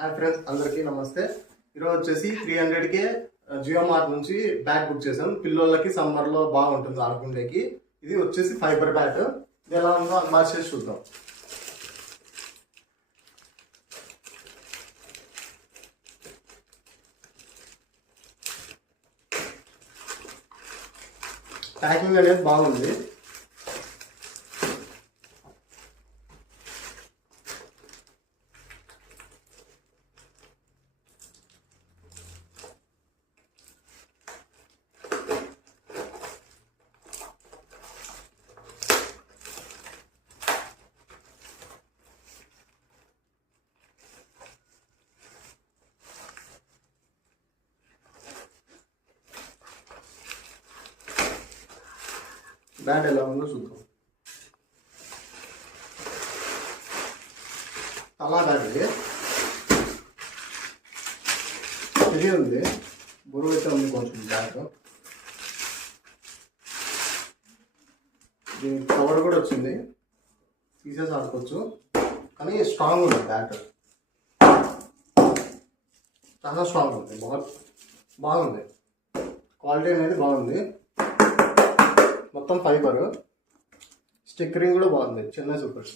Hi friends, అందరికీ నమస్తే. ఈరోజు వచ్చేసి 300కే జియో మార్ట్ నుంచి బ్యాగ్ బుక్ చేశాను. పిల్లలకి సమ్మర్లో బాగుంటుంది ఆడుకునేకి. ఇది వచ్చేసి ఫైబర్ బ్యాట్. ఇది ఎలా ఉందో అన్బాక్స్ చేసి చూద్దాం. ప్యాకింగ్ అనేది బాగుంది. బ్యాట్ ఎలా ఉందో చూద్దాం. అలా బ్యాట్ ఇది ఉంది, బరువు అయితే ఉంది కొంచెం బ్యాట్. దీని కవర్ కూడా వచ్చింది, తీసేసి ఆడుకోవచ్చు. కానీ స్ట్రాంగ్ ఉంది బ్యాట్, చాలా స్ట్రాంగ్ ఉంది. బాగుంది, క్వాలిటీ అనేది బాగుంది. మొత్తం ఫైబర్, స్టిక్కరింగ్ కూడా బాగుంది. Chennai super.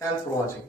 Thanks for watching.